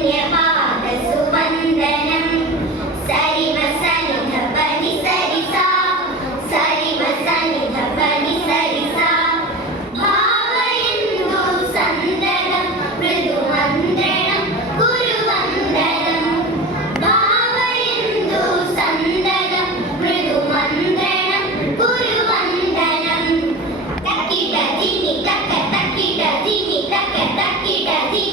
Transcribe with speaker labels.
Speaker 1: mi.